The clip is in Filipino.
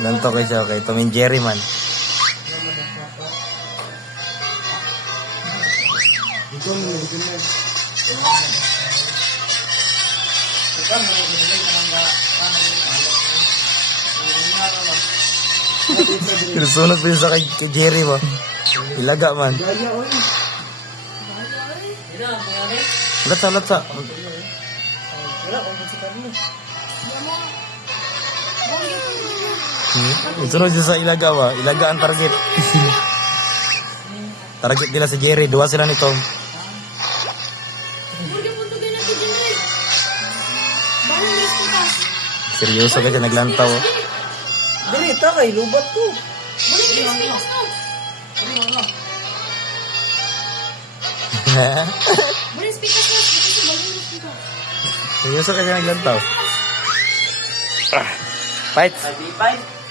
Lanto kayo siya, okay. Tom and Jerry man. Sunod pa yun sa kay Jerry mo. Ilaga man. Latsa. Sunod siya sa ilaga ba? Ilaga ang target. Target nila si Jerry. Dua sila ni Tom. Seryoso kasi naglantaw. Dali, takay, lubat ko. Seryoso kasi naglantaw. Fight! Fight!